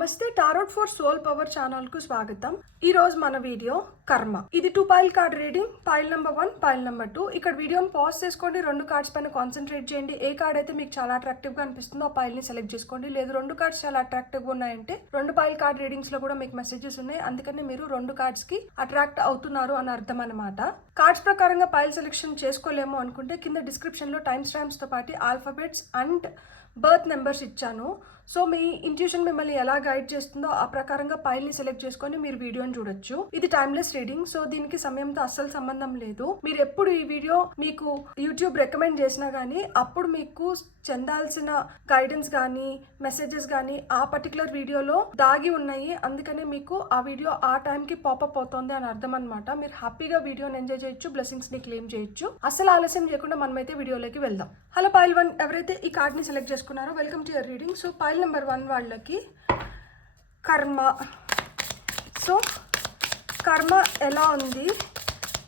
నమస్తే Tarot for Soul Power channel కు స్వాగతం. ఈ రోజు మన వీడియో కర్మ. ఇది 2 pile card reading. Pile number 1, pile number 2. ఇక్కడ వీడియోని పాజ్ చేసుకోండి, 2 కార్డ్స్ పైన కాన్సన్ట్రేట్ చేయండి. ఏ కార్డ్ అయితే మీకు చాలా అట్రాక్టివ్ గా అనిపిస్తుందో ఆ పైల్ ని సెలెక్ట్ చేసుకోండి. లేదు 2 కార్డ్స్ చాలా అట్రాక్టివ్ గా ఉన్నాయంటే 2 పైల్ కార్డ్ రీడింగ్స్ లో కూడా మీకు మెసేజెస్ ఉన్నాయి, అందుకని మీరు 2 కార్డ్స్ కి అట్రాక్ట్ అవుతున్నారు అని అర్థం అన్నమాట. కార్డ్స్ ప్రకారంగా పైల్ సెలెక్షన్ చేసుకోలేము అనుకుంటే కింద డిస్క్రిప్షన్ లో టైమ్ స్టాంప్స్ తో పాటు ఆల్ఫాబెట్స్ అండ్ బర్త్ నెంబర్స్ ఇచ్చాను. సో మీ ఇంట్యూషన్ మిమ్మల్ని ఎలా గైడ్ చేస్తుందో ఆ ప్రకారంగా పైల్ ని సెలెక్ట్ చేసుకొని మీరు వీడియోని చూడొచ్చు. ఇది టైమ్లెస్ రీడింగ్, సో దీనికి సమయంతో అస్సలు సంబంధం లేదు. మీరు ఎప్పుడు ఈ వీడియో మీకు యూట్యూబ్ రికమెండ్ చేసినా గానీ అప్పుడు మీకు చెందాల్సిన గైడెన్స్ గానీ మెసేజెస్ గానీ ఆ పర్టికులర్ వీడియోలో దాగి ఉన్నాయి, అందుకనే మీకు ఆ వీడియో ఆ టైం కి పాపప్ అవుతుంది అని అర్థం అనమాట. మీరు హ్యాపీగా వీడియోని ఎంజాయ్ చేయొచ్చు, బ్లెస్సింగ్స్ ని క్లెయిమ్ చేయొచ్చు. అసలు ఆలస్యం చేయకుండా మనమైతే వీడియోలోకి వెళ్దాం. హలో పైల్ 1 ఎవరైతే ఈ కార్డ్ ని సెలెక్ట్ చేసుకున్నారో welcome to your reading. So pile number 1 వాళ్ళకి కర్మ. సో కర్మ ఎలా ఉంది,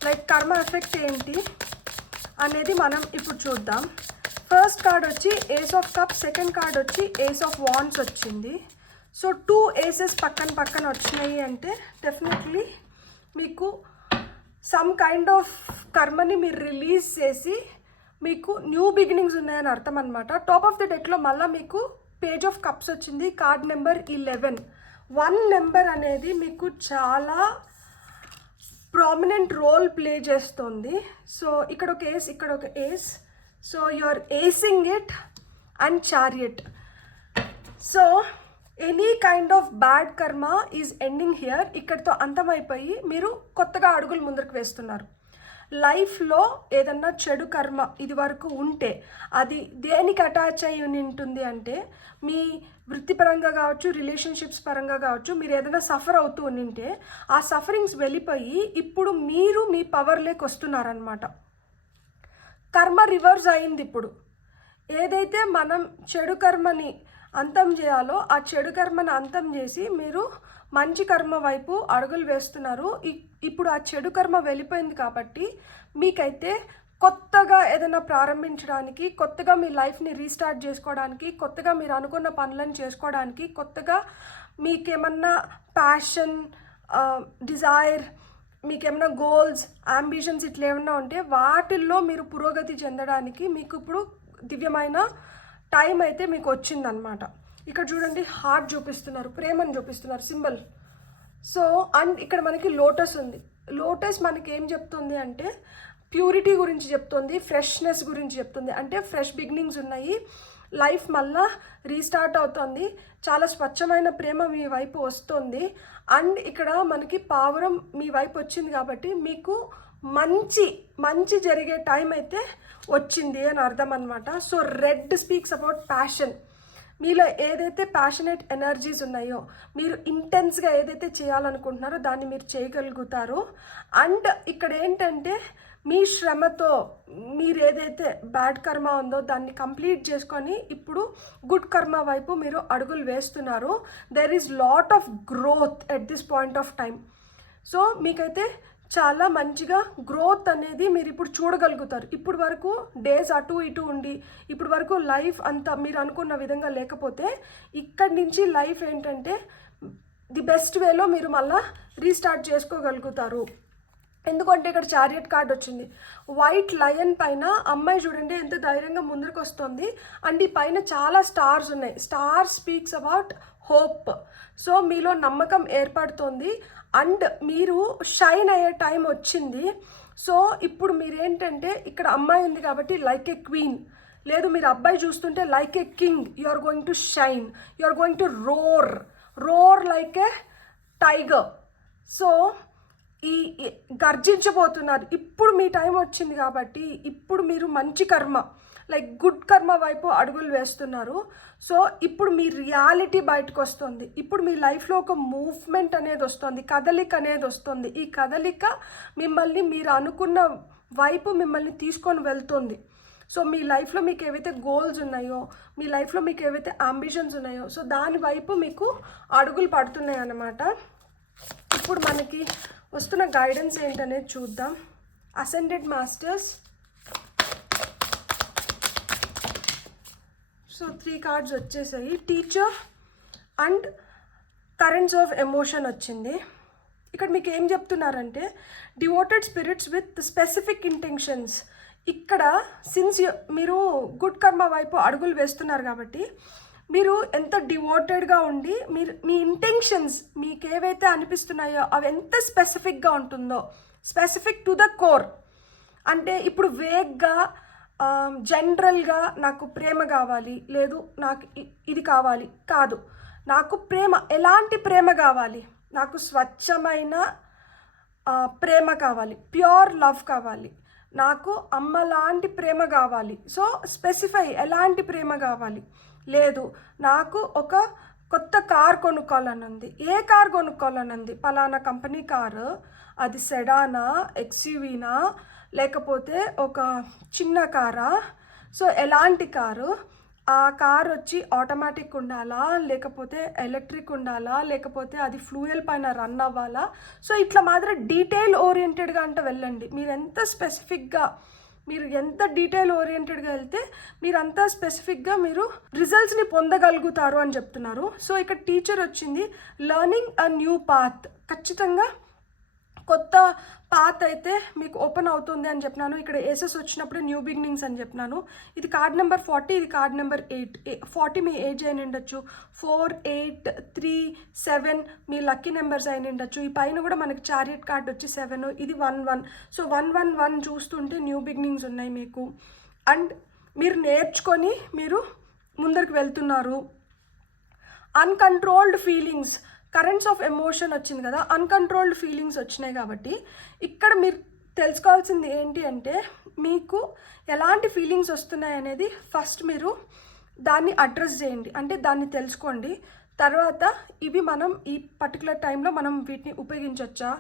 లైక్ కర్మ ఎఫెక్ట్ ఏంటి అనేది మనం ఇప్పుడు చూద్దాం. ఫస్ట్ కార్డ్ వచ్చి ace of cup, second card వచ్చి ఏస్ ఆఫ్ వాండ్స్ వచ్చింది. సో 2 ఏసెస్ పక్కన వచ్చినాయి అంటే డెఫినెట్లీ మీకు సమ్ కైండ్ ఆఫ్ కర్మని మీరు రిలీజ్ చేసి మీకు న్యూ బిగినింగ్స్ ఉన్నాయని అర్థం అనమాట. టాప్ ఆఫ్ ది డెక్లో మళ్ళీ మీకు పేజ్ ఆఫ్ కప్స్ వచ్చింది, కార్డ్ నెంబర్ 11. 1 నెంబర్ అనేది మీకు చాలా ప్రామినెంట్ రోల్ ప్లే చేస్తుంది. సో ఇక్కడ ఒక ఏస్, ఇక్కడ ఒక ace. So you are acing it and chariot. So any kind of bad karma is ending here. ఇక్కడితో అంతమైపోయి మీరు కొత్తగా అడుగులు ముందరకు వేస్తున్నారు. లైఫ్లో ఏదన్నా చెడు కర్మ ఇది వరకు ఉంటే అది దేనికి అటాచ్ అయి ఉంటుంది అంటే మీ వృత్తిపరంగా కావచ్చు, రిలేషన్షిప్స్ పరంగా కావచ్చు, మీరు ఏదైనా సఫర్ అవుతూ ఉంటే ఆ సఫరింగ్స్ వెళ్ళిపోయి ఇప్పుడు మీరు మీ పవర్లోకి వస్తున్నారనమాట. కర్మ రివర్స్ అయింది. ఇప్పుడు ఏదైతే మనం చెడు కర్మని అంతం చేయాలో ఆ చెడు కర్మని అంతం చేసి మీరు మంచి కర్మ వైపు అడుగులు వేస్తున్నారు. ఇప్పుడు ఆ చెడు కర్మ వెళ్ళిపోయింది కాబట్టి మీకైతే కొత్తగా ఏదైనా ప్రారంభించడానికి, కొత్తగా మీ లైఫ్ని రీస్టార్ట్ చేసుకోవడానికి, కొత్తగా మీరు అనుకున్న పనులను చేసుకోవడానికి, కొత్తగా మీకేమన్నా ప్యాషన్, డిజైర్, మీకేమన్నా గోల్స్, అంబిషన్స్ ఇట్లా ఏమన్నా ఉంటే వాటిల్లో మీరు పురోగతి చెందడానికి మీకు ఇప్పుడు దివ్యమైన టైం అయితే మీకు వచ్చిందనమాట. ఇక్కడ చూడండి హార్ట్ చూపిస్తున్నారు, ప్రేమను చూపిస్తున్నారు సింబల్. సో అండ్ ఇక్కడ మనకి లోటస్ ఉంది. లోటస్ మనకి ఏం చెప్తుంది అంటే ప్యూరిటీ గురించి చెప్తుంది, ఫ్రెష్నెస్ గురించి చెప్తుంది. అంటే ఫ్రెష్ బిగినింగ్స్ ఉన్నాయి, లైఫ్ మళ్ళా రీస్టార్ట్ అవుతుంది, చాలా స్వచ్ఛమైన ప్రేమ మీ వైపు వస్తుంది. అండ్ ఇక్కడ మనకి పావురం మీ వైపు వచ్చింది కాబట్టి మీకు మంచి జరిగే టైం అయితే వచ్చింది అని అర్థం అనమాట. So red speaks about passion. మీలో ఏదైతే ప్యాషనేట్ ఎనర్జీస్ ఉన్నాయో, మీరు ఇంటెన్స్గా ఏదైతే చేయాలనుకుంటున్నారో దాన్ని మీరు చేయగలుగుతారు. అండ్ ఇక్కడ ఏంటంటే మీ శ్రమతో మీరు ఏదైతే బ్యాడ్ కర్మ ఉందో దాన్ని కంప్లీట్ చేసుకొని ఇప్పుడు గుడ్ కర్మ వైపు మీరు అడుగులు వేస్తున్నారు. There is lot of growth at this point of time. So మీకైతే చాలా మంచిగా గ్రోత్ అనేది మీరు ఇప్పుడు చూడగలుగుతారు. ఇప్పుడు వరకు డేస్ అటు ఇటు ఉండి ఇప్పుడు వరకు లైఫ్ అంతా మీరు అనుకున్న విధంగా లేకపోతే ఇక్కడి నుంచి లైఫ్ ఏంటంటే ది బెస్ట్ వేలో మీరు మళ్ళీ రీస్టార్ట్ చేసుకోగలుగుతారు. ఎందుకంటే ఇక్కడ చారియట్ కార్డ్ వచ్చింది. వైట్ లయన్ పైన అమ్మాయి చూడండి ఎంత ధైర్యంగా ముందరకు వస్తుంది. అండ్ ఈ పైన చాలా స్టార్స్ ఉన్నాయి. Star speaks about hope. So మీలో నమ్మకం ఏర్పడుతుంది అండ్ మీరు షైన్ అయ్యే టైం వచ్చింది. సో ఇప్పుడు మీరేంటంటే ఇక్కడ అమ్మాయి ఉంది కాబట్టి లైక్ ఏ క్వీన్, లేదు మీరు అబ్బాయి చూస్తుంటే like a king. You are going to shine, you are going to roar like a tiger. So ఈ గర్జించబోతున్నారు. ఇప్పుడు మీ టైం వచ్చింది కాబట్టి ఇప్పుడు మీరు మంచి కర్మ, లైక్ గుడ్ కర్మ వైపు అడుగులు వేస్తున్నారు. సో ఇప్పుడు మీ రియాలిటీ బయటకు వస్తుంది. ఇప్పుడు మీ లైఫ్లో ఒక మూవ్మెంట్ అనేది వస్తుంది, కదలిక అనేది వస్తుంది. ఈ కదలిక మిమ్మల్ని మీరు అనుకున్న వైపు మిమ్మల్ని తీసుకొని వెళ్తుంది. సో మీ లైఫ్లో మీకు ఏవైతే గోల్స్ ఉన్నాయో, మీ లైఫ్లో మీకు ఏవైతే అంబిషన్స్ ఉన్నాయో, సో దాని వైపు మీకు అడుగులు పడుతున్నాయి అన్నమాట. ఇప్పుడు మనకి వస్తున్న గైడెన్స్ ఏంటనేది చూద్దాం. Ascended masters. సో 3 కార్డ్స్ వచ్చేసాయి. Teacher and currents of emotion వచ్చింది. ఇక్కడ మీకు ఏం చెప్తున్నారంటే devoted spirits with specific intentions. ఇక్కడ సిన్స్ మీరు గుడ్ కర్మ వైపు అడుగులు వేస్తున్నారు కాబట్టి మీరు ఎంత డివోటెడ్గా ఉండి మీ ఇంటెన్షన్స్ మీకు ఏవైతే అనిపిస్తున్నాయో అవి ఎంత స్పెసిఫిక్గా ఉంటుందో, స్పెసిఫిక్ టు ద కోర్. అంటే ఇప్పుడు వేగ్గా జనరల్గా నాకు ప్రేమ కావాలి, లేదు నాకు ఇది కావాలి కాదు. నాకు ప్రేమ, ఎలాంటి ప్రేమ కావాలి? నాకు స్వచ్ఛమైన ప్రేమ కావాలి, ప్యూర్ లవ్ కావాలి, నాకు అమ్మ లాంటి ప్రేమ కావాలి. సో స్పెసిఫై ఎలాంటి ప్రేమ కావాలి. లేదు నాకు ఒక కొత్త కార్ కొనుక్కోవాలని ఉంది. ఏ కార్ కొనుక్కోవాలని ఉంది? పలానా కంపెనీ కారు, అది సెడానా, ఎక్స్యూవీనా, లేకపోతే ఒక చిన్న కారా. సో ఎలాంటి కారు? ఆ కార్ వచ్చి ఆటోమేటిక్ ఉండాలా, లేకపోతే ఎలక్ట్రిక్ ఉండాలా, లేకపోతే అది ఫ్లూయల్ పైన రన్ అవ్వాలా. సో ఇట్లా మాత్రం డీటెయిల్ ఓరియంటెడ్గా అంటే వెళ్ళండి. మీరు ఎంత స్పెసిఫిక్గా, మీరు ఎంత డీటెయిల్ ఓరియంటెడ్గా వెళ్తే మీరు అంత స్పెసిఫిక్గా మీరు రిజల్ట్స్ని పొందగలుగుతారు అని చెప్తున్నారు. సో ఇక్కడ టీచర్ వచ్చింది, లర్నింగ్ అ న్యూ పాత్. ఖచ్చితంగా కొత్త పాత్ అయితే మీకు ఓపెన్ అవుతుంది అని చెప్పినాను. ఇక్కడ ఏసెస్ వచ్చినప్పుడు న్యూ బిగినింగ్స్ అని చెప్పినాను. ఇది కార్డ్ నెంబర్ 40, ఇది కార్డ్ నెంబర్ 8. 40 మీ ఏజ్ అయిన ఉండొచ్చు, 4, 8, 3, 7 మీ లక్కీ నెంబర్స్ అయిన ఉండొచ్చు. ఈ పైన కూడా మనకి చారియట్ కార్డ్ వచ్చి 7, ఇది 1, సో 1 చూస్తుంటే న్యూ బిగినింగ్స్ ఉన్నాయి మీకు. అండ్ మీరు నేర్చుకొని మీరు ముందరికి వెళ్తున్నారు. Uncontrolled feelings, currents of emotion వచ్చింది కదా, అన్కంట్రోల్డ్ ఫీలింగ్స్ వచ్చినాయి కాబట్టి ఇక్కడ మీరు తెలుసుకోవాల్సింది ఏంటి అంటే మీకు ఎలాంటి ఫీలింగ్స్ వస్తున్నాయి అనేది ఫస్ట్ మీరు దాన్ని అడ్రస్ చేయండి, అంటే దాన్ని తెలుసుకోండి. తర్వాత ఇవి మనం ఈ పర్టికులర్ టైంలో మనం వీటిని ఉపయోగించవచ్చా?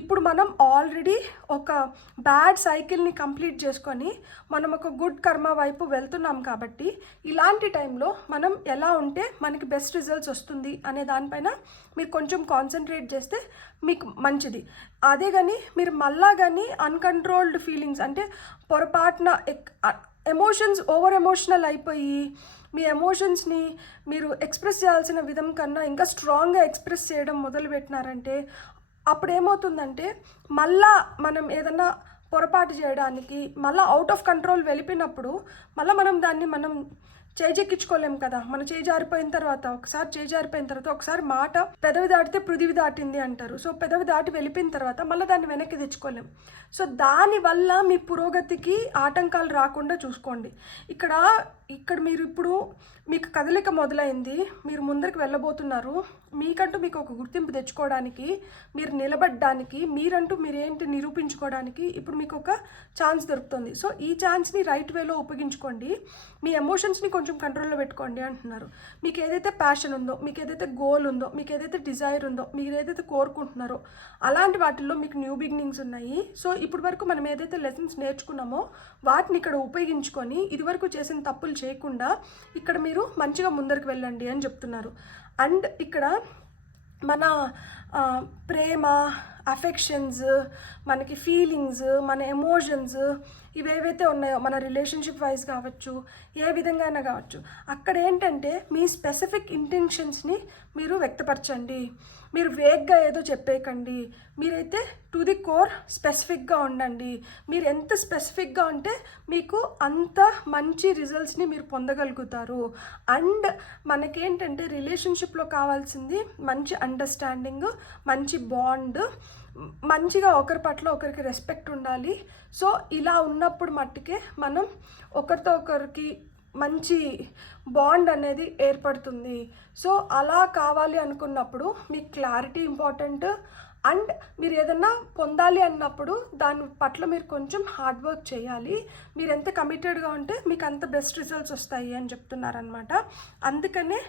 ఇప్పుడు మనం ఆల్రెడీ ఒక బ్యాడ్ సైకిల్ని కంప్లీట్ చేసుకొని మనం ఒక గుడ్ కర్మ వైపు వెళ్తున్నాం కాబట్టి ఇలాంటి టైంలో మనం ఎలా ఉంటే మనకి బెస్ట్ రిజల్ట్స్ వస్తుంది అనే దానిపైన మీరు కొంచెం కాన్సన్ట్రేట్ చేస్తే మీకు మంచిది. అదే కానీ మీరు మళ్ళా కానీ అన్కంట్రోల్డ్ ఫీలింగ్స్ అంటే పొరపాటున ఎమోషన్స్ ఓవర్ ఎమోషనల్ అయిపోయి మీ ఎమోషన్స్ని మీరు ఎక్స్ప్రెస్ చేయాల్సిన విధం కన్నా ఇంకా స్ట్రాంగ్గా ఎక్స్ప్రెస్ చేయడం మొదలుపెట్టినారంటే అప్పుడు ఏమవుతుందంటే మళ్ళా మనం ఏదన్నా పొరపాటు చేయడానికి మళ్ళీ అవుట్ ఆఫ్ కంట్రోల్ వెళ్ళిపోయినప్పుడు మళ్ళీ మనం చేజెక్కించుకోలేం కదా. మన చేయి జారిపోయిన తర్వాత ఒకసారి మాట పెదవి దాటితే పృథివి దాటింది అంటారు. సో పెదవి దాటి వెళ్ళిపోయిన తర్వాత మళ్ళీ దాన్ని వెనక్కి తెచ్చుకోలేం. సో దానివల్ల మీ పురోగతికి ఆటంకాలు రాకుండా చూసుకోండి. ఇక్కడ మీరు ఇప్పుడు మీకు కదలిక మొదలైంది, మీరు ముందరికి వెళ్ళబోతున్నారు. మీకంటూ మీకు ఒక గుర్తింపు తెచ్చుకోవడానికి, మీరు నిలబడడానికి, మీరేంటి నిరూపించుకోవడానికి ఇప్పుడు మీకు ఒక ఛాన్స్ దొరుకుతుంది. సో ఈ ఛాన్స్ని రైట్ వేలో ఉపయోగించుకోండి. మీ ఎమోషన్స్ని కొంచెం కంట్రోల్లో పెట్టుకోండి అంటున్నారు. మీకు ఏదైతే ప్యాషన్ ఉందో, మీకు ఏదైతే గోల్ ఉందో, మీకు ఏదైతే డిజైర్ ఉందో, మీరు ఏదైతే కోరుకుంటున్నారో అలాంటి వాటిల్లో మీకు న్యూ బిగినింగ్స్ ఉన్నాయి. సో ఇప్పటి వరకు మనం ఏదైతే లెసన్స్ నేర్చుకున్నామో వాటిని ఇక్కడ ఉపయోగించుకొని ఇదివరకు చేసిన తప్పులు చేయకుండా ఇక్కడ మీరు మంచిగా ముందరికి వెళ్ళండి అని చెప్తున్నారు. అండ్ ఇక్కడ మన ప్రేమ, అఫెక్షన్స్, మనకి ఫీలింగ్స్, మన ఎమోషన్స్ ఇవేవైతే ఉన్నాయో మన రిలేషన్షిప్ వైజ్ కావచ్చు, ఏ విధంగా అయినా కావచ్చు, అక్కడ ఏంటంటే మీ స్పెసిఫిక్ ఇంటెన్షన్స్ని మీరు వ్యక్తపరచండి. మీరు వేగ్గా ఏదో చెప్పేయకండి. మీరైతే టు ది కోర్ స్పెసిఫిక్గా ఉండండి. మీరు ఎంత స్పెసిఫిక్గా ఉంటే మీకు అంత మంచి రిజల్ట్స్ని మీరు పొందగలుగుతారు. అండ్ మనకేంటంటే రిలేషన్షిప్లో కావాల్సింది మంచి అండర్స్టాండింగ్, మంచి బాండ్, మంచిగా ఒకరి పట్ల ఒకరికి రెస్పెక్ట్ ఉండాలి. సో ఇలా ఉన్నప్పుడు మట్టుకే మనం ఒకరితో ఒకరికి మంచి బాండ్ అనేది ఏర్పడుతుంది. సో అలా కావాలి అనుకున్నప్పుడు మీకు క్లారిటీ ఇంపార్టెంట్. అండ్ మీరు ఏదన్నా పొందాలి అన్నప్పుడు దాని పట్ల మీరు కొంచెం హార్డ్ వర్క్ చేయాలి. మీరు ఎంత కమిటెడ్గా ఉంటే మీకు అంత బెస్ట్ రిజల్ట్స్ వస్తాయి అని చెప్తున్నారనమాట. అందుకనే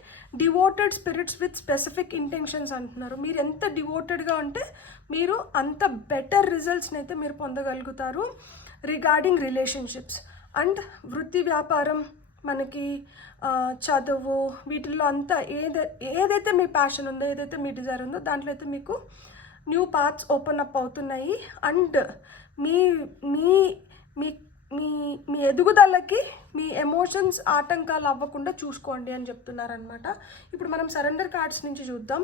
devoted spirits with specific intentions అంటున్నారు. మీరు ఎంత డివోటెడ్గా ఉంటే మీరు అంత బెటర్ రిజల్ట్స్ని అయితే మీరు పొందగలుగుతారు రిగార్డింగ్ రిలేషన్షిప్స్. అండ్ వృత్తి, వ్యాపారం, మనకి చదువు, వీటిల్లో అంతా ఏదైతే మీ ప్యాషన్ ఉందో, ఏదైతే మీ డిజైర్ ఉందో దాంట్లో అయితే మీకు న్యూ పాత్స్ ఓపెన్ అప్ అవుతున్నాయి. అండ్ మీ మీ మీ మీ ఎదుగుదలకి మీ ఎమోషన్స్ ఆటంకాలు అవ్వకుండా చూసుకోండి అని చెప్తున్నారనమాట. ఇప్పుడు మనం సరెండర్ కార్డ్స్ నుంచి చూద్దాం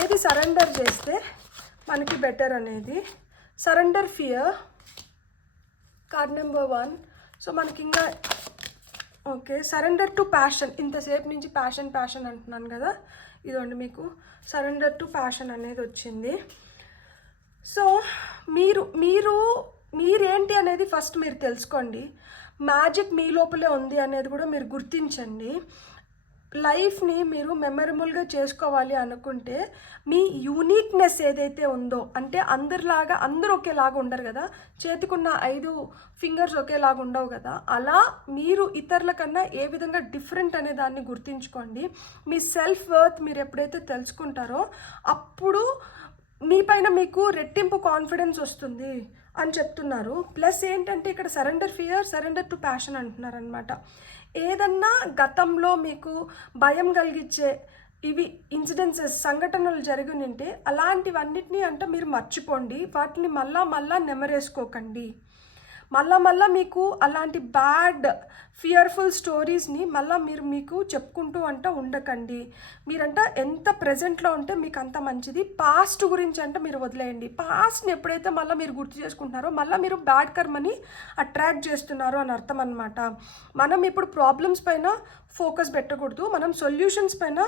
ఏది సరెండర్ చేస్తే మనకి బెటర్ అనేది. Surrender fear card number 1. So మనకి ఇంకా ఓకే, సరెండర్ టు ప్యాషన్. ఇంతసేపు నుంచి ప్యాషన్ అంటున్నాను కదా, ఇదండి మీకు సరెండర్ టు ప్యాషన్ అనేది వచ్చింది. సో మీరేంటి అనేది ఫస్ట్ మీరు తెలుసుకోండి. మ్యాజిక్ మీ లోపలే ఉంది అనేది కూడా మీరు గుర్తించండి. లైఫ్ని మీరు మెమరబుల్గా చేసుకోవాలి అనుకుంటే మీ యూనిక్నెస్ ఏదైతే ఉందో, అంటే అందరూ ఒకేలాగా ఉండరు కదా, చేతికున్న 5 ఫింగర్స్ ఒకేలాగా ఉండవు కదా, అలా మీరు ఇతరుల కన్నా ఏ విధంగా డిఫరెంట్ అనే దాన్ని గుర్తించుకోండి. మీ సెల్ఫ్ వర్త్ మీరు ఎప్పుడైతే తెలుసుకుంటారో అప్పుడు మీ పైన మీకు రెట్టింపు కాన్ఫిడెన్స్ వస్తుంది అని చెప్తున్నారు. ప్లస్ ఏంటంటే ఇక్కడ surrender fear, surrender to passion అంటున్నారు అనమాట. ఏదన్నా గతంలో మీకు భయం కలిగించే ఇవి ఇన్సిడెన్సెస్ సంఘటనలు జరిగినంటే అలాంటివన్నిటినీ అంటే మీరు మర్చిపోండి. వాటిని మళ్ళా నెమరేసుకోకండి. మళ్ళా మీకు అలాంటి బ్యాడ్ ఫియర్ఫుల్ స్టోరీస్ని మీకు చెప్పుకుంటూ ఉండకండి. మీరంట ఎంత ప్రజెంట్లో ఉంటే మీకు అంత మంచిది. పాస్ట్ గురించి అంటే మీరు వదిలేయండి. పాస్ట్ని ఎప్పుడైతే మీరు గుర్తు చేసుకుంటున్నారో మీరు బ్యాడ్ కర్మని అట్రాక్ట్ చేస్తున్నారు అని అర్థం అనమాట. మనం ఇప్పుడు ప్రాబ్లమ్స్ పైన ఫోకస్ పెట్టకూడదు, మనం సొల్యూషన్స్ పైన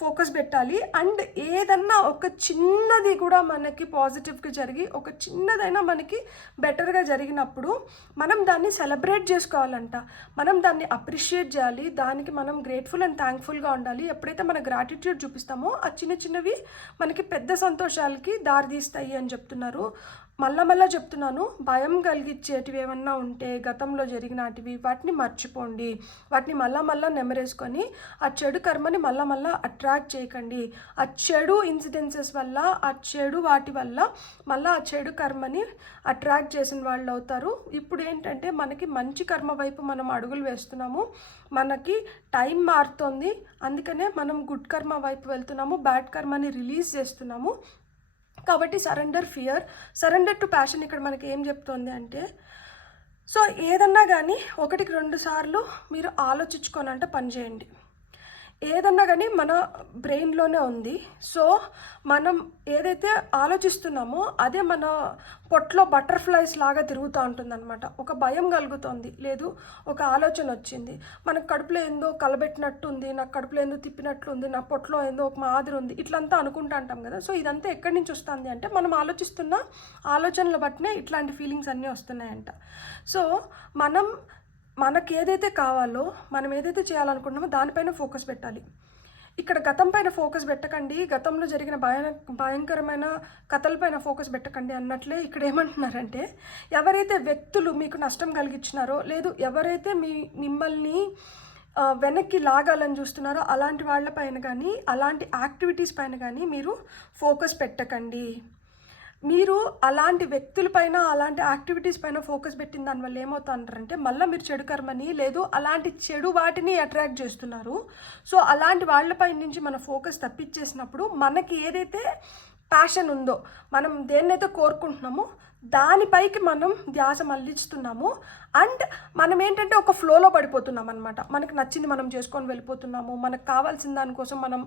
ఫోకస్ పెట్టాలి. అండ్ ఏదన్నా ఒక చిన్నది కూడా మనకి పాజిటివ్గా జరిగి ఒక చిన్నదైనా మనకి బెటర్గా జరిగినప్పుడు మనం దాన్ని సెలబ్రేట్ చేసుకోవాలంట. మనం దాన్ని అప్రిషియేట్ చేయాలి. దానికి మనం గ్రేట్ఫుల్ అండ్ థ్యాంక్ఫుల్గా ఉండాలి. ఎప్పుడైతే మన గ్రాటిట్యూడ్ చూపిస్తామో ఆ చిన్నవి మనకి పెద్ద సంతోషాలకి దారితీస్తాయి అని చెప్తున్నారు. మళ్ళా చెప్తున్నాను, భయం కలిగించేటివి ఏమన్నా ఉంటే గతంలో జరిగినటివి వాటిని మర్చిపోండి. వాటిని మళ్ళా నెమరేసుకొని ఆ చెడు కర్మని మళ్ళా అట్రాక్ట్ చేయకండి. ఆ చెడు ఇన్సిడెన్సెస్ వల్ల, ఆ చెడు వాటి వల్ల ఆ చెడు కర్మని అట్రాక్ట్ చేసిన వాళ్ళు అవుతారు. ఇప్పుడు ఏంటంటే మనకి మంచి కర్మ వైపు మనం అడుగులు వేస్తున్నాము. మనకి టైం మారుతోంది, అందుకనే మనం గుడ్ కర్మ వైపు వెళ్తున్నాము, బ్యాడ్ కర్మని రిలీజ్ చేస్తున్నాము. కాబట్టి surrender fear, surrender to passion ఇక్కడ మనకి ఏం చెప్తోంది అంటే, సో ఏదన్నా కానీ 1-2 సార్లు మీరు ఆలోచించుకోనంటే పని చేయండి. ఏదన్నా కానీ మన బ్రెయిన్లోనే ఉంది. సో మనం ఏదైతే ఆలోచిస్తున్నామో అదే మన పొట్లో బటర్ఫ్లైస్ లాగా తిరుగుతూ ఉంటుందన్నమాట. ఒక భయం కలుగుతుంది, లేదు ఒక ఆలోచన వచ్చింది, మనకు కడుపులో ఏందో కలబెట్టినట్టుంది, నాకు కడుపులో ఏందో తిప్పినట్లుంది, నా పొట్లో ఏందో ఒక మాదిరి ఉంది, ఇట్లంతా అనుకుంటూ అంటాం కదా. సో ఇదంతా ఎక్కడి నుంచి వస్తుంది అంటే మనం ఆలోచిస్తున్న ఆలోచనల బట్టినే ఇట్లాంటి ఫీలింగ్స్ అన్నీ వస్తున్నాయంట. సో మనకి ఏదైతే కావాలో, మనం ఏదైతే చేయాలనుకుంటున్నామో దానిపైన ఫోకస్ పెట్టాలి. ఇక్కడ గతం పైన ఫోకస్ పెట్టకండి, గతంలో జరిగిన భయంకరమైన కథలపైన ఫోకస్ పెట్టకండి అన్నట్లే ఇక్కడ ఏమంటున్నారంటే, ఎవరైతే వ్యక్తులు మీకు నష్టం కలిగించినారో, లేదు ఎవరైతే మిమ్మల్ని వెనక్కి లాగాలని చూస్తున్నారో అలాంటి వాళ్ళపైన కానీ అలాంటి యాక్టివిటీస్ పైన కానీ మీరు ఫోకస్ పెట్టకండి. మీరు అలాంటి వ్యక్తులపైన అలాంటి యాక్టివిటీస్ పైన ఫోకస్ పెట్టిన దానివల్ల ఏమవుతుంటారంటే మీరు చెడు కర్మని, లేదు అలాంటి చెడు వాటిని అట్రాక్ట్ చేస్తున్నారు. సో అలాంటి వాళ్ళపై నుంచి మన ఫోకస్ తప్పించేసినప్పుడు మనకి ఏదైతే ప్యాషన్ ఉందో, మనం దేన్నైతే కోరుకుంటున్నామో దానిపైకి మనం ధ్యాస మళ్ళిస్తున్నాము. అండ్ మనం ఏంటంటే ఒక ఫ్లోలో పడిపోతున్నాం అనమాట. మనకు నచ్చింది మనం చేసుకొని వెళ్ళిపోతున్నాము. మనకు కావాల్సిన దానికోసం మనం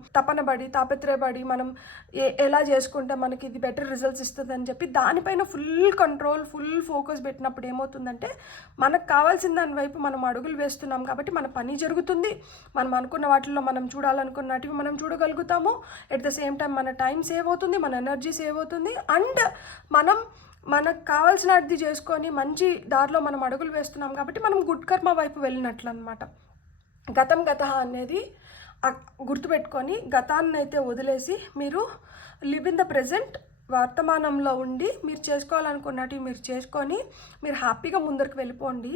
తాపత్రయపడి మనం ఎలా చేసుకుంటే మనకి ఇది బెటర్ రిజల్ట్స్ ఇస్తుంది అని చెప్పి దానిపైన ఫుల్ కంట్రోల్, ఫుల్ ఫోకస్ పెట్టినప్పుడు ఏమవుతుందంటే మనకు కావాల్సిన దాని వైపు మనం అడుగులు వేస్తున్నాం కాబట్టి మన పని జరుగుతుంది. మనం అనుకున్న వాటిల్లో మనం చూడాలనుకున్నటివి మనం చూడగలుగుతాము. ఎట్ ద సేమ్ టైం మన టైం సేవ్ అవుతుంది, మన ఎనర్జీ సేవ్ అవుతుంది. అండ్ మనకు కావాల్సినది చేసుకొని మంచి దారిలో మనం అడుగులు వేస్తున్నాం కాబట్టి మనం గుడ్ కర్మ వైపు వెళ్ళినట్లు అనమాట. గతం అనేది గుర్తుపెట్టుకొని గతాన్ని అయితే వదిలేసి మీరు లివ్ ఇన్ ద ప్రెజెంట్, వర్తమానంలో ఉండి మీరు చేసుకోవాలనుకున్నట్టు మీరు చేసుకొని మీరు హ్యాపీగా ముందరికి వెళ్ళిపోండి.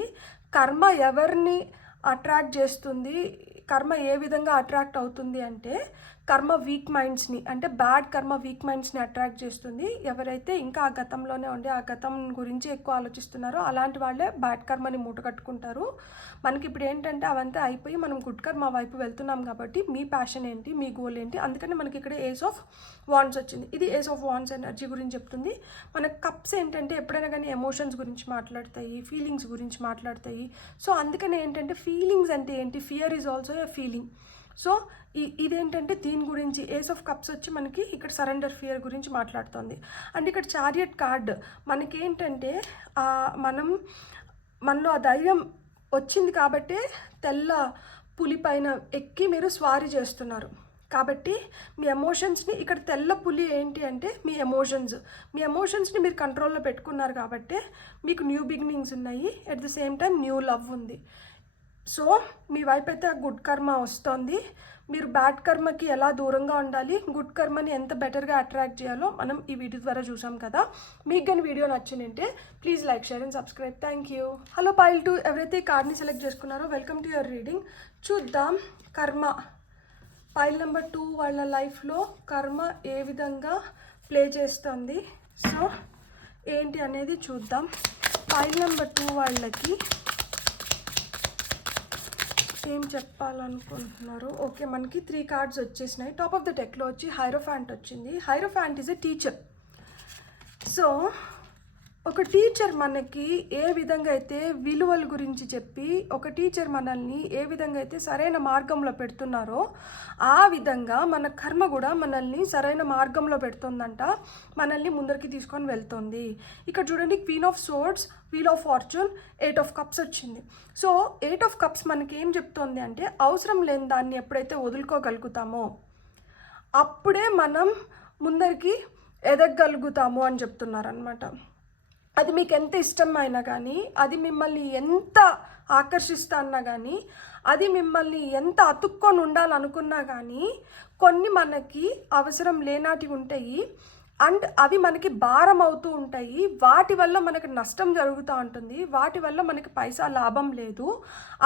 కర్మ ఎవరిని అట్రాక్ట్ చేస్తుంది, కర్మ ఏ విధంగా అట్రాక్ట్ అవుతుంది అంటే కర్మ వీక్ మైండ్స్ని, అంటే బ్యాడ్ కర్మ వీక్ మైండ్స్ని అట్రాక్ట్ చేస్తుంది. ఎవరైతే ఇంకా ఆ గతంలోనే ఉండి ఆ గతం గురించి ఎక్కువ ఆలోచిస్తున్నారో అలాంటి వాళ్ళే బ్యాడ్ కర్మని మూటగట్టుకుంటారు. మనకి ఇప్పుడు ఏంటంటే అవంతా అయిపోయి మనం గుడ్ కర్మ వైపు వెళ్తున్నాం కాబట్టి మీ ప్యాషన్ ఏంటి, మీ గోల్ ఏంటి, అందుకని మనకి ఇక్కడ ఏస్ ఆఫ్ వాండ్స్ వచ్చింది. ఇది ఏస్ ఆఫ్ వాండ్స్ ఎనర్జీ గురించి చెప్తుంది. మన కప్స్ ఏంటంటే ఎప్పుడైనా కానీ ఎమోషన్స్ గురించి మాట్లాడతాయి, ఫీలింగ్స్ గురించి మాట్లాడతాయి. సో అందుకని ఏంటంటే ఫీలింగ్స్ అంటే ఏంటి, fear is also a feeling. So ఇదేంటంటే దీని గురించి ఏస్ ఆఫ్ కప్స్ వచ్చి మనకి ఇక్కడ సరెండర్ ఫియర్ గురించి మాట్లాడుతుంది. అండ్ ఇక్కడ చారియట్ కార్డ్ మనకేంటంటే మనలో ఆ ధైర్యం వచ్చింది కాబట్టే తెల్ల పులి పైన ఎక్కి మీరు స్వారీ చేస్తున్నారు. కాబట్టి మీ ఎమోషన్స్ని, ఇక్కడ తెల్ల పులి ఏంటి అంటే మీ ఎమోషన్స్ని మీరు కంట్రోల్లో పెట్టుకున్నారు కాబట్టే మీకు న్యూ బిగినింగ్స్ ఉన్నాయి, at the same time new love ఉంది. సో మీ వైపు అయితే ఆ గుడ్ కర్మ వస్తుంది. మీరు బ్యాడ్ కర్మకి ఎలా దూరంగా ఉండాలి, గుడ్ కర్మని ఎంత బెటర్గా అట్రాక్ట్ చేయాలో మనం ఈ వీడియో ద్వారా చూసాం కదా. మీకు కానీ వీడియో నచ్చిందంటే please like, share and subscribe. Thank you. Hello pile 2, ఎవరైతే ఈ కార్డ్ని సెలెక్ట్ చేసుకున్నారో వెల్కమ్ టు యువర్ రీడింగ్. చూద్దాం కర్మ పైల్ నెంబర్ 2 వాళ్ళ లైఫ్లో కర్మ ఏ విధంగా ప్లే చేస్తుంది. సో ఏంటి అనేది చూద్దాం. పైల్ నెంబర్ 2 వాళ్ళకి ఏం చెప్పాలనుకుంటున్నారు. ఓకే, మనకి 3 కార్డ్స్ వచ్చేసినాయి. టాప్ ఆఫ్ ద డెక్లో వచ్చి హైరోఫాంట్ వచ్చింది. హైరోఫాంట్ ఈజ్ ఎ టీచర్. సో ఒక టీచర్ మనకి ఏ విధంగా అయితే విలువల గురించి చెప్పి, ఒక టీచర్ మనల్ని ఏ విధంగా అయితే సరైన మార్గంలో పెడుతున్నారో ఆ విధంగా మన కర్మ కూడా మనల్ని సరైన మార్గంలో పెడుతుందంట, మనల్ని ముందరికి తీసుకొని వెళ్తుంది. ఇక్కడ చూడండి, queen of swords, wheel of fortune, 8 of cups వచ్చింది. సో 8 ఆఫ్ కప్స్ మనకి ఏం చెప్తుంది అంటే అవసరం లేని దాన్ని ఎప్పుడైతే వదులుకోగలుగుతామో అప్పుడే మనం ముందరికి ఎదగగలుగుతాము అని చెప్తున్నారనమాట. అది మీకు ఎంత ఇష్టమైనా కానీ, అది మిమ్మల్ని ఎంత ఆకర్షిస్తా కానీ, అది మిమ్మల్ని ఎంత అతుక్కొని ఉండాలనుకున్నా కానీ కొన్ని మనకి అవసరం లేనాటివి ఉంటాయి అండ్ అవి మనకి భారం అవుతూ ఉంటాయి. వాటి వల్ల మనకి నష్టం జరుగుతూ ఉంటుంది, వాటి వల్ల మనకి పైసా లాభం లేదు.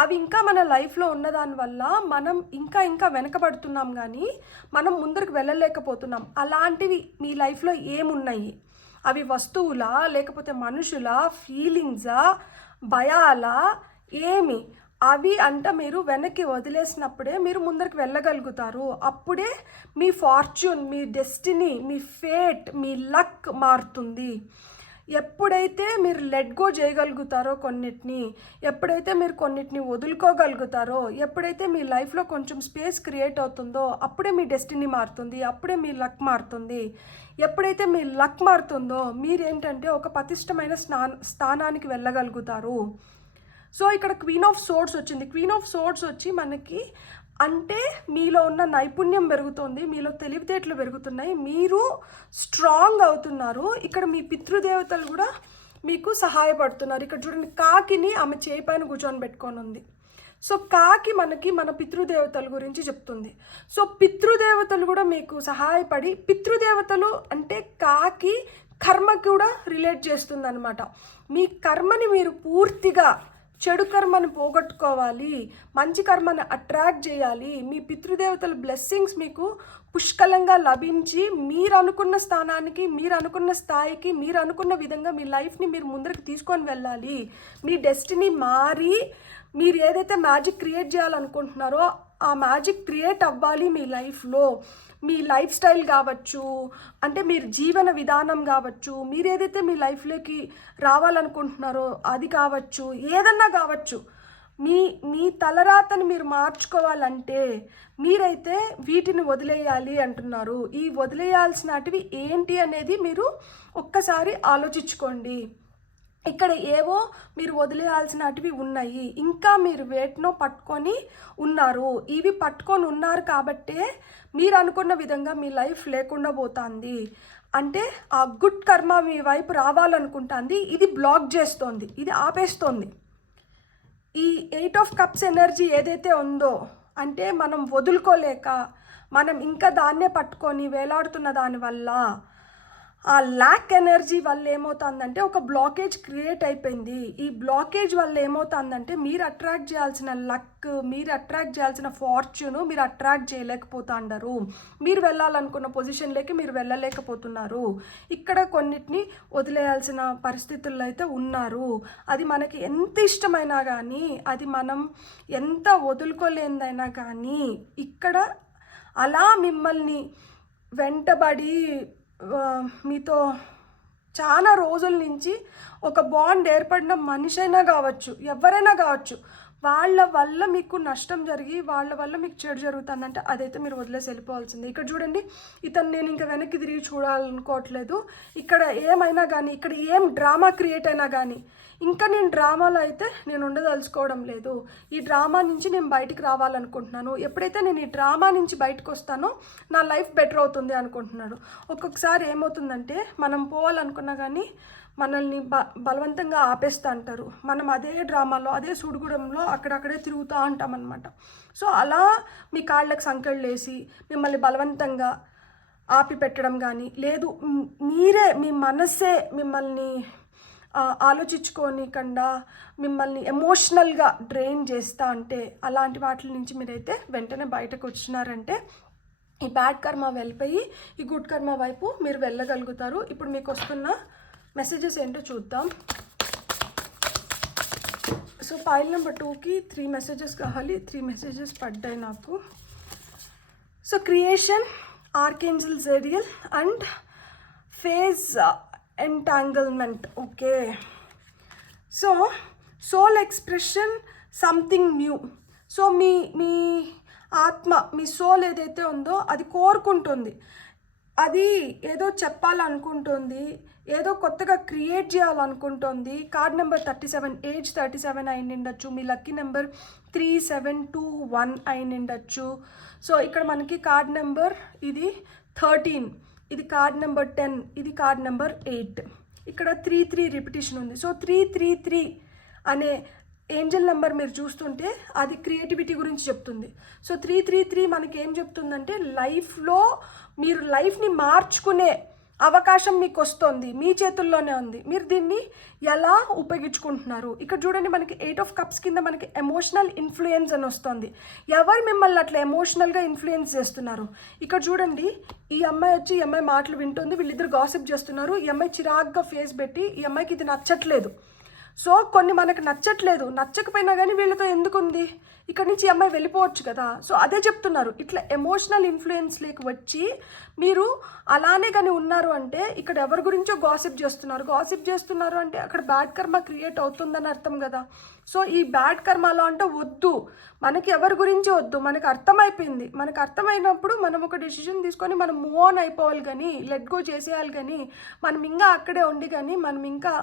అవి ఇంకా మన లైఫ్లో ఉన్నదానివల్ల మనం ఇంకా వెనకబడుతున్నాం కానీ మనం ముందరికి వెళ్ళలేకపోతున్నాం. అలాంటివి మీ లైఫ్లో ఏమున్నాయి? అవి వస్తువులా, లేకపోతే మనుషులా, ఫీలింగ్సా, భయాలా, ఏమి? అవి అంట మీరు వెనక్కి వదిలేసినప్పుడే మీరు ముందరికి వెళ్ళగలుగుతారు. అప్పుడే మీ ఫార్చ్యూన్, మీ డెస్టినీ, మీ ఫేట్, మీ లక్ మారుతుంది. ఎప్పుడైతే మీరు లెట్ గో చేయగలుగుతారో కొన్నిటిని, ఎప్పుడైతే మీరు కొన్నిటిని వదులుకోగలుగుతారో, ఎప్పుడైతే మీ లైఫ్లో కొంచెం స్పేస్ క్రియేట్ అవుతుందో అప్పుడే మీ డెస్టినీ మారుతుంది, అప్పుడే మీ లక్ మారుతుంది. ఎప్పుడైతే మీ లక్ మారుతుందో మీరేంటంటే ఒక పటిష్టమైన స్థానానికి వెళ్ళగలుగుతారు. సో ఇక్కడ క్వీన్ ఆఫ్ సోర్డ్స్ వచ్చింది. క్వీన్ ఆఫ్ సోర్డ్స్ వచ్చి మనకి అంటే మీలో ఉన్న నైపుణ్యం పెరుగుతుంది, మీలో తెలివితేటలు పెరుగుతున్నాయి, మీరు స్ట్రాంగ్ అవుతున్నారు. ఇక్కడ మీ పితృదేవతలు కూడా మీకు సహాయపడుతున్నారు. ఇక్కడ చూడండి, కాకిని ఆమె చేయి పైన కూర్చొని పెట్టుకొని ఉంది. సో కాకి మనకి మన పితృదేవతల గురించి చెప్తుంది. సో పితృదేవతలు కూడా మీకు సహాయపడి, పితృదేవతలు అంటే కాకి కర్మ కూడా రిలేట్ చేస్తుంది అనమాట. మీ కర్మని మీరు పూర్తిగా చెడు కర్మను పోగొట్టుకోవాలి, మంచి కర్మను అట్రాక్ట్ చేయాలి, మీ పితృదేవతల బ్లెస్సింగ్స్ మీకు పుష్కలంగా లభించి మీరు అనుకున్న స్థానానికి, మీరు అనుకున్న స్థాయికి, మీరు అనుకున్న విధంగా మీ లైఫ్ని మీరు ముందరికి తీసుకొని వెళ్ళాలి. మీ డెస్టినీ మారి మీరు ఏదైతే మ్యాజిక్ క్రియేట్ చేయాలనుకుంటున్నారో ఆ మ్యాజిక్ క్రియేట్ అవ్వాలి మీ లైఫ్లో. మీ లైఫ్ స్టైల్ కావచ్చు, అంటే మీరు జీవన విధానం కావచ్చు, మీరు ఏదైతే మీ లైఫ్లోకి రావాలనుకుంటున్నారో అది కావచ్చు, ఏదన్నా కావచ్చు. మీ తలరాతని మీరు మార్చుకోవాలంటే మీరైతే వీటిని వదిలేయాలి అంటున్నారు. ఈ వదిలేయాల్సినటివి ఏంటి అనేది మీరు ఒక్కసారి ఆలోచించుకోండి. ఇక్కడ ఏవో మీరు వదిలేయాల్సినటివి ఉన్నాయి, ఇంకా మీరు వేటినో పట్టుకొని ఉన్నారు. ఇవి పట్టుకొని ఉన్నారు కాబట్టే మీరు అనుకున్న విధంగా మీ లైఫ్ లేకుండా పోతుంది. అంటే ఆ గుడ్ కర్మ మీ వైపు రావాలనుకుంటుంది, ఇది బ్లాక్ చేస్తోంది, ఇది ఆపేస్తోంది. ఈ 8 ఆఫ్ కప్స్ ఎనర్జీ ఏదైతే ఉందో అంటే మనం వదులుకోలేక మనం ఇంకా దాన్నే పట్టుకొని వేలాడుతున్న దానివల్ల ఆ ల్యాక్ ఎనర్జీ వల్ల ఏమవుతుందంటే ఒక బ్లాకేజ్ క్రియేట్ అయిపోయింది. ఈ బ్లాకేజ్ వల్ల ఏమవుతుందంటే మీరు అట్రాక్ట్ చేయాల్సిన లక్, మీరు అట్రాక్ట్ చేయాల్సిన ఫార్చ్యూన్ మీరు అట్రాక్ట్ చేయలేకపోతున్నారు. మీరు వెళ్ళాలనుకున్న పొజిషన్లోకి మీరు వెళ్ళలేకపోతున్నారు. ఇక్కడ కొన్నిటిని వదిలేయాల్సిన పరిస్థితుల్లో అయితే ఉన్నారు. అది మనకి ఎంత ఇష్టమైనా కానీ, అది మనం ఎంత వదులుకోలేనిదైనా కానీ, ఇక్కడ అలా మిమ్మల్ని వెంటబడి మీతో చాలా రోజుల నుంచి ఒక బాండ్ ఏర్పడిన మనిషి అయినా కావచ్చు, ఎవరైనా కావచ్చు, వాళ్ళ వల్ల మీకు నష్టం జరిగి వాళ్ళ వల్ల మీకు చెడు జరుగుతుందంటే అదైతే మీరు వదిలేసి వెళ్ళిపోవాల్సిందే. ఇక్కడ చూడండి, ఇతను నేను ఇంకా వెనక్కి తిరిగి చూడాలనుకోవట్లేదు. ఇక్కడ ఏమైనా కానీ, ఇక్కడ ఏం డ్రామా క్రియేట్ అయినా కానీ, ఇంకా నేను డ్రామాలో అయితే నేను ఉండదలుచుకోవడం లేదు. ఈ డ్రామా నుంచి నేను బయటికి రావాలనుకుంటున్నాను. ఎప్పుడైతే నేను ఈ డ్రామా నుంచి బయటకు వస్తానో నా లైఫ్ బెటర్ అవుతుంది అనుకుంటున్నాడు. ఒక్కొక్కసారి ఏమవుతుందంటే మనం పోవాలనుకున్నా కానీ మనల్ని బలవంతంగా ఆపేస్తూ అంటారు. మనం అదే డ్రామాలో, అదే సుడిగుడంలో అక్కడక్కడే తిరుగుతూ ఉంటామన్నమాట. సో అలా మీ కాళ్ళకి సంకెళ్ళు వేసి మిమ్మల్ని బలవంతంగా ఆపి పెట్టడం కానీ, లేదు మీరే మీ మనస్సే మిమ్మల్ని ఆలోచించుకోనికుండా మిమ్మల్ని ఎమోషనల్గా డ్రైన్ చేస్తా అంటే, అలాంటి వాటి నుంచి మీరైతే వెంటనే బయటకు వచ్చినారంటే ఈ బ్యాడ్ కర్మ వెళ్ళిపోయి ఈ గుడ్ కర్మ వైపు మీరు వెళ్ళగలుగుతారు. ఇప్పుడు మీకు వస్తున్న మెసేజెస్ ఏంటో చూద్దాం. సో పైల్ నెంబర్ 2కి 3 మెసేజెస్ కావాలి. 3 మెసేజెస్ పడ్డాయి నాకు. So creation, archangel Jeriel and phase entanglement. Okay, so soul expression, something new. So మీ ఆత్మ, మీ సోల్ ఏదైతే ఉందో అది కోరుకుంటుంది, అది ఏదో చెప్పాలనుకుంటుంది, ఏదో కొత్తగా క్రియేట్ చేయాలనుకుంటుంది. కార్డ్ నెంబర్ 37, ఏజ్ 37 అయి ఉండొచ్చు. మీ లక్కీ నెంబర్ 3721 అయి ఉండొచ్చు. సో ఇక్కడ మనకి కార్డ్ నెంబర్ ఇది 13, ఇది కార్డ్ నెంబర్ 10, ఇది కార్డ్ నెంబర్ 8. ఇక్కడ 3 రిపిటేషన్ ఉంది. సో 3 అనే ఏంజల్ నెంబర్ మీరు చూస్తుంటే అది క్రియేటివిటీ గురించి చెప్తుంది. సో 3 మనకి ఏం చెప్తుందంటే లైఫ్లో మీరు లైఫ్ని మార్చుకునే అవకాశం మీకు వస్తుంది, మీ చేతుల్లోనే ఉంది. మీరు దీన్ని ఎలా ఉపయోగించుకుంటున్నారు? ఇక్కడ చూడండి, మనకి 8 ఆఫ్ కప్స్ కింద మనకి ఎమోషనల్ ఇన్ఫ్లుయెన్స్ అని వస్తుంది. ఎవరు మిమ్మల్ని అట్లా ఎమోషనల్గా ఇన్ఫ్లుయెన్స్ చేస్తున్నారు? ఇక్కడ చూడండి, ఈ అమ్మాయి వచ్చి ఈ అమ్మాయి మాటలు వింటుంది, వీళ్ళిద్దరు గాసిప్ చేస్తున్నారు. ఈ అమ్మాయి చిరాగ్గా ఫేస్ పెట్టి ఈ అమ్మాయికి ఇది నచ్చట్లేదు. సో కొన్ని మనకు నచ్చట్లేదు, నచ్చకపోయినా కానీ వీళ్ళతో ఎందుకు ఉంది, ఇక్కడ నుంచి ఈ అమ్మాయి వెళ్ళిపోవచ్చు కదా. సో అదే చెప్తున్నారు, ఇట్లా ఎమోషనల్ ఇన్ఫ్లుయెన్స్లోకి వచ్చి మీరు అలానే కానీ ఉన్నారు అంటే ఇక్కడ ఎవరి గురించో గాసిప్ చేస్తున్నారు అంటే అక్కడ బ్యాడ్ కర్మ క్రియేట్ అవుతుందని అర్థం కదా. సో ఈ బ్యాడ్ కర్మలో అంటే వద్దు, మనకి ఎవరి గురించి వద్దు, మనకు అర్థమైపోయింది. మనకు అర్థమైనప్పుడు మనం ఒక డెసిషన్ తీసుకొని మనం మూవ్ ఆన్ అయిపోవాలి కానీ, లెట్ గో చేసేయాలి కానీ, మనం ఇంకా అక్కడే ఉండి కానీ మనం ఇంకా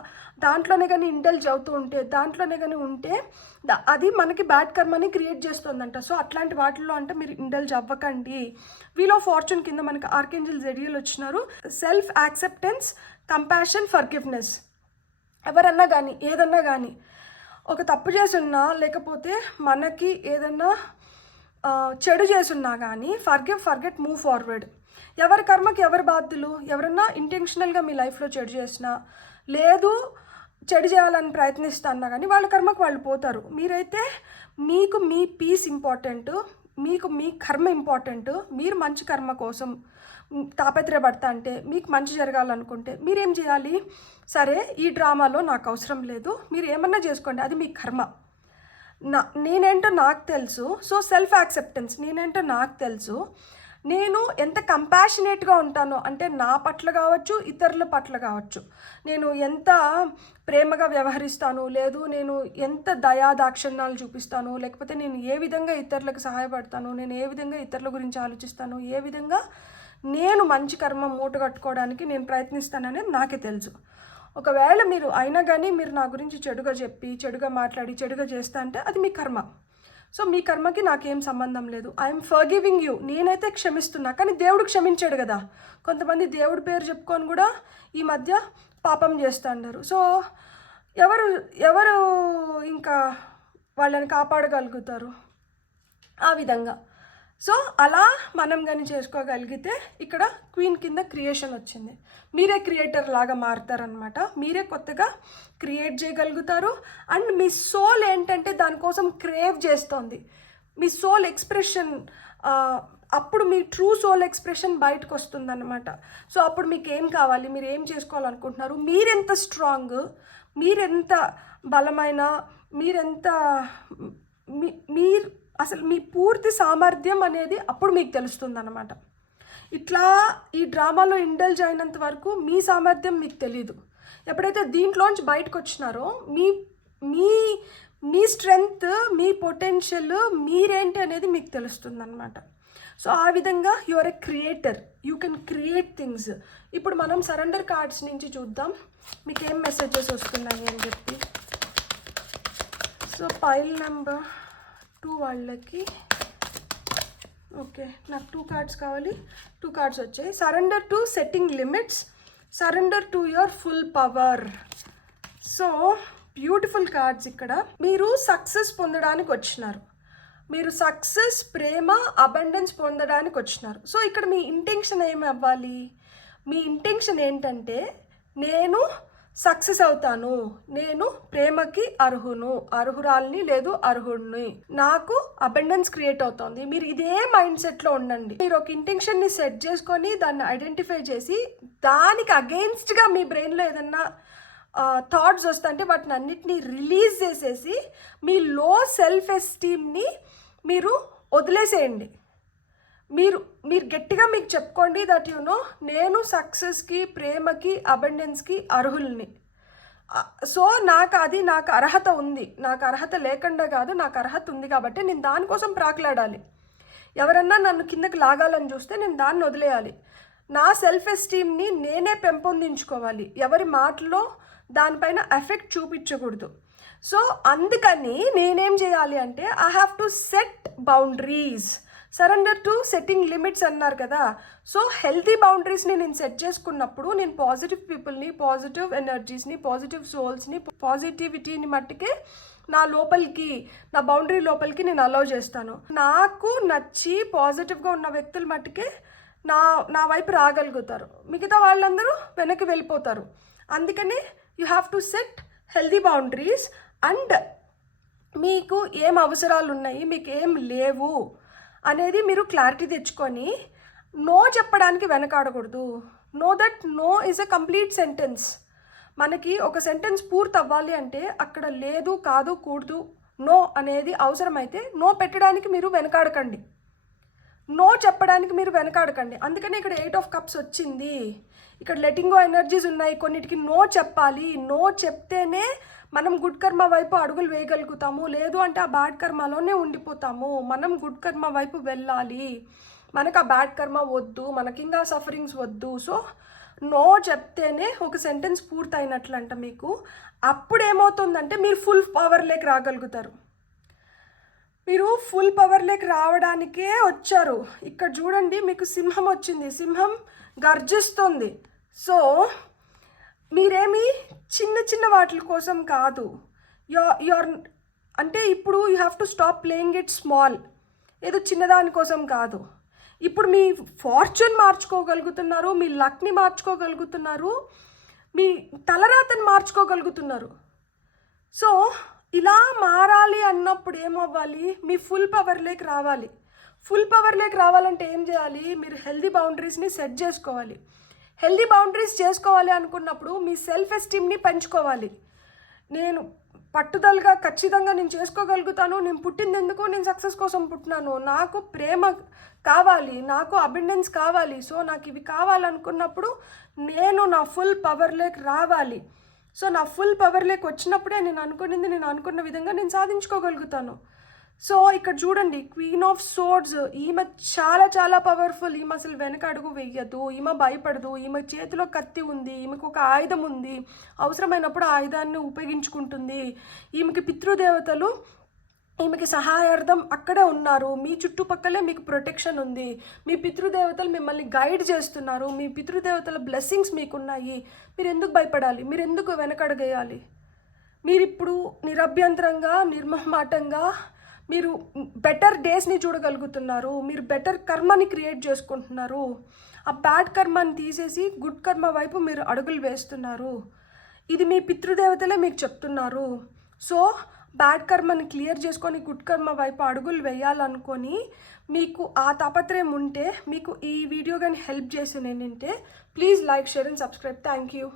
దాంట్లోనే కానీ ఇండల్జ్ అవుతూ ఉంటే, దాంట్లోనే కానీ ఉంటే అది మనకి బ్యాడ్ కర్మని క్రియేట్ చేస్తుందంట. సో అట్లాంటి వాటిల్లో అంటే మీరు ఇండల్జ్ అవ్వకండి. వీల్ ఆఫ్ ఫార్చ్యూన్ కింద మనకి ఆర్కేంజల్ జెరియల్ వచ్చినారు. Self acceptance, compassion, forgiveness. ఎవరన్నా కానీ ఏదన్నా కానీ ఒక తప్పు చేసున్నా, లేకపోతే మనకి ఏదన్నా చెడు చేసున్నా కానీ ఫర్గివ్, ఫర్గెట్, మూవ్ ఫార్వర్డ్. ఎవరి కర్మకి ఎవరి బాధ్యులు. ఎవరన్నా ఇంటెన్షనల్గా మీ లైఫ్లో చెడు చేసినా, లేదు చెడు చేయాలని ప్రయత్నిస్తున్నా కానీ వాళ్ళ కర్మకు వాళ్ళు పోతారు. మీరైతే మీకు మీ పీస్ ఇంపార్టెంట్, మీకు మీ కర్మ ఇంపార్టెంట్. మీరు మంచి కర్మ కోసం తాపత్రయపడతా అంటే, మీకు మంచి జరగాలనుకుంటే మీరేం చేయాలి? సరే ఈ డ్రామాలో నాకు అవసరం లేదు, మీరు ఏమన్నా చేసుకోండి, అది మీ కర్మ. నేనేంటో నాకు తెలుసు. సో సెల్ఫ్ యాక్సెప్టెన్స్, నేనేంటో నాకు తెలుసు. నేను ఎంత కంపాషనేట్గా ఉంటానో అంటే నా పట్ల కావచ్చు, ఇతరుల పట్ల కావచ్చు, నేను ఎంత ప్రేమగా వ్యవహరిస్తాను, లేదు నేను ఎంత దయాదాక్షిణ్యాలు చూపిస్తాను, లేకపోతే నేను ఏ విధంగా ఇతరులకు సహాయపడతాను, నేను ఏ విధంగా ఇతరుల గురించి ఆలోచిస్తాను, ఏ విధంగా నేను మంచి కర్మ మూట కట్టుకోవడానికి నేను ప్రయత్నిస్తాననేది నాకే తెలుసు. ఒకవేళ మీరు అయినా కానీ మీరు నా గురించి చెడుగా చెప్పి, చెడుగా మాట్లాడి, చెడుగా చేస్తా అంటే అది మీ కర్మ. సో మీ కర్మకి నాకేం సంబంధం లేదు. I'm forgiving you. నేనైతే క్షమిస్తున్నా, కానీ దేవుడు క్షమించాడు కదా. కొంతమంది దేవుడి పేరు చెప్పుకొని కూడా ఈ మధ్య పాపం చేస్తున్నారు. సో ఎవరు ఇంకా వాళ్ళని కాపాడగలుగుతారు? ఆ విధంగా సో అలా మనం కానీ చేసుకోగలిగితే ఇక్కడ క్వీన్ కింద క్రియేషన్ వచ్చింది. మీరే క్రియేటర్ లాగా మారుతారనమాట. మీరే కొత్తగా క్రియేట్ చేయగలుగుతారు. అండ్ మీ సోల్ ఏంటంటే దానికోసం క్రేవ్ చేస్తోంది. మీ సోల్ ఎక్స్ప్రెషన్, అప్పుడు మీ ట్రూ సోల్ ఎక్స్ప్రెషన్ బయటకు వస్తుందన్నమాట. సో అప్పుడు మీకు ఏం కావాలి, మీరు ఏం చేసుకోవాలనుకుంటున్నారు, మీరెంత స్ట్రాంగ్, మీరెంత బలమైన, మీరెంత మీరు అసలు మీ పూర్తి సామర్థ్యం అనేది అప్పుడు మీకు తెలుస్తుంది అన్నమాట. ఇట్లా ఈ డ్రామాలో ఇండల్జ్ అయినంత వరకు మీ సామర్థ్యం మీకు తెలీదు. ఎప్పుడైతే దీంట్లోంచి బయటకు వచ్చినారో మీ మీ మీ స్ట్రెంగ్త్, మీ పొటెన్షియల్, మీరేంటి అనేది మీకు తెలుస్తుంది అనమాట. సో ఆ విధంగా you are a creator, you can create things. ఇప్పుడు మనం సరెండర్ కార్డ్స్ నుంచి చూద్దాం మీకు ఏం మెసేజెస్ వస్తున్నాయి అని చెప్పి. సో పైల్ నెంబర్ 2 వాళ్ళకి ఓకే, నాకు 2 కార్డ్స్ కావాలి. 2 కార్డ్స్ వచ్చాయి. Surrender to setting limits, surrender to your full power. So beautiful cards. ఇక్కడ మీరు సక్సెస్ పొందడానికి వచ్చినారు, మీరు సక్సెస్, ప్రేమ, అబండెన్స్ పొందడానికి వచ్చినారు. సో ఇక్కడ మీ ఇంటెన్షన్ ఏమి అవ్వాలి, మీ ఇంటెన్షన్ ఏంటంటే నేను సక్సెస్ అవుతాను, నేను ప్రేమకి అర్హురాల్ని లేదు అర్హుడిని, నాకు అబండెన్స్ క్రియేట్ అవుతుంది. మీరు ఇదే మైండ్ సెట్లో ఉండండి. మీరు ఒక ఇంటెన్షన్ని సెట్ చేసుకొని దాన్ని ఐడెంటిఫై చేసి దానికి అగెయిన్స్ట్గా మీ బ్రెయిన్లో ఏదన్నా థాట్స్ వస్తుంటే వాటిని అన్నిటినీ రిలీజ్ చేసేసి మీ లో సెల్ఫ్ ఎస్టీమ్ని మీరు వదిలేసేయండి. మీరు గట్టిగా మీకు చెప్పుకోండి దట్ యు నో నేను సక్సెస్కి, ప్రేమకి, అబండెన్స్కి అర్హుల్ని. సో నాకు అర్హత ఉంది, నాకు అర్హత లేకుండా కాదు, నాకు అర్హత ఉంది కాబట్టి నేను దానికోసం ప్రాకులాడాలి. ఎవరన్నా నన్ను కిందకి లాగాలని చూస్తే నేను దాన్ని వదిలేయాలి. నా సెల్ఫ్ ఎస్టీమ్ని నేనే పెంపొందించుకోవాలి. ఎవరి మాటలో దానిపైన ఎఫెక్ట్ చూపించకూడదు. సో అందుకని నేనేం చేయాలి అంటే I have to set boundaries. Surrender to setting limits అన్నారు కదా. సో హెల్తీ బౌండరీస్ని నేను సెట్ చేసుకున్నప్పుడు నేను పాజిటివ్ పీపుల్ని, పాజిటివ్ ఎనర్జీస్ని, పాజిటివ్ సోల్స్ని, పాజిటివిటీని మట్టుకే నా లోపలికి, నా బౌండరీ లోపలికి నేను అలౌ చేస్తాను. నాకు నచ్చి పాజిటివ్గా ఉన్న వ్యక్తులు మట్టుకే నా వైపు రాగలుగుతారు, మిగతా వాళ్ళందరూ వెనక్కి వెళ్ళిపోతారు. అందుకనే you have to set healthy boundaries. And మీకు ఏం అవసరాలు ఉన్నాయి, మీకు ఏం లేవు అనేది మీరు క్లారిటీ తెచ్చుకొని నో చెప్పడానికి వెనకాడకూడదు. No that no is a complete sentence. మనకి ఒక సెంటెన్స్ పూర్తి అవ్వాలి అంటే అక్కడ లేదు, కాదు, కూడదు, నో అనేది అవసరమైతే నో పెట్టడానికి మీరు వెనకాడకండి, నో చెప్పడానికి మీరు వెనకాడకండి. అందుకని ఇక్కడ 8 ఆఫ్ కప్స్ వచ్చింది. ఇక్కడ లెటింగ్ గో ఎనర్జీస్ ఉన్నాయి, కొన్నిటికి నో చెప్పాలి. నో చెప్తేనే మనం గుడ్ కర్మ వైపు అడుగులు వేయగలుగుతాము, లేదు అంటే ఆ బ్యాడ్ కర్మలోనే ఉండిపోతాము. మనం గుడ్ కర్మ వైపు వెళ్ళాలి, మనకు ఆ బ్యాడ్ కర్మ వద్దు, మనకి ఇంకా సఫరింగ్స్ వద్దు. సో నో చెప్తేనే ఒక సెంటెన్స్ పూర్తయినట్లంట మీకు. అప్పుడు ఏమవుతుందంటే మీరు ఫుల్ పవర్లోకి రాగలుగుతారు. మీరు ఫుల్ పవర్లోకి రావడానికే వచ్చారు. ఇక్కడ చూడండి మీకు సింహం వచ్చింది, సింహం గర్జిస్తుంది. సో మీరేమి చిన్న చిన్న వాటి కోసం కాదు, యువర్ అంటే ఇప్పుడు you have to stop playing it small. ఏదో చిన్నదాని కోసం కాదు. ఇప్పుడు మీ ఫార్చ్యూన్ మార్చుకోగలుగుతున్నారు, మీ లక్ని మార్చుకోగలుగుతున్నారు, మీ తలరాతని మార్చుకోగలుగుతున్నారు. సో ఇలా మారాలి అన్నప్పుడు ఏమవ్వాలి, మీ ఫుల్ పవర్లోకి రావాలి. ఫుల్ పవర్లోకి రావాలంటే ఏం చేయాలి, మీరు హెల్దీ బౌండరీస్ని సెట్ చేసుకోవాలి. హెల్దీ బౌండరీస్ చేసుకోవాలి అనుకున్నప్పుడు మీ సెల్ఫ్ ఎస్టీమ్ని పెంచుకోవాలి. నేను పట్టుదలగా ఖచ్చితంగా నేను చేసుకోగలుగుతాను, నేను పుట్టింది ఎందుకు, నేను సక్సెస్ కోసం పుట్టినాను, నాకు ప్రేమ కావాలి, నాకు అబండెన్స్ కావాలి, సో నాకు ఇవి కావాలనుకున్నప్పుడు నేను నా ఫుల్ పవర్లోకి రావాలి. సో నా ఫుల్ పవర్లోకి వచ్చినప్పుడే నేను అనుకున్న విధంగా నేను సాధించుకోగలుగుతాను. సో ఇక్కడ చూడండి క్వీన్ ఆఫ్ సోర్డ్స్, ఈమె చాలా చాలా పవర్ఫుల్. ఈమె అసలు వెనక అడుగు వెయ్యదు, ఈమె భయపడదు, ఈమె చేతిలో కత్తి ఉంది, ఈమెకు ఒక ఆయుధం ఉంది, అవసరమైనప్పుడు ఆ ఆయుధాన్ని ఉపయోగించుకుంటుంది. ఈమెకి పితృదేవతలు ఈమెకి సహాయార్థం అక్కడే ఉన్నారు, మీ చుట్టుపక్కలే మీకు ప్రొటెక్షన్ ఉంది, మీ పితృదేవతలు మిమ్మల్ని గైడ్ చేస్తున్నారు, మీ పితృదేవతల బ్లెస్సింగ్స్ మీకున్నాయి. మీరు ఎందుకు భయపడాలి, మీరు ఎందుకు వెనకడగేయాలి? మీరిప్పుడు నిరభ్యంతరంగా, నిర్మమాటంగా మీరు బెటర్ డేస్ని చూడగలుగుతున్నారు, మీరు బెటర్ కర్మని క్రియేట్ చేసుకుంటున్నారు, ఆ బ్యాడ్ కర్మని తీసేసి గుడ్ కర్మ వైపు మీరు అడుగులు వేస్తున్నారు. ఇది మీ పితృదేవతలే మీకు చెప్తున్నారు. సో బ్యాడ్ కర్మని క్లియర్ చేసుకొని గుడ్ కర్మ వైపు అడుగులు వేయాలనుకొని మీకు ఆ తాపత్రయం ఉంటే, మీకు ఈ వీడియో కానీ హెల్ప్ చేసి ఏంటంటే please like, share and subscribe. Thank you.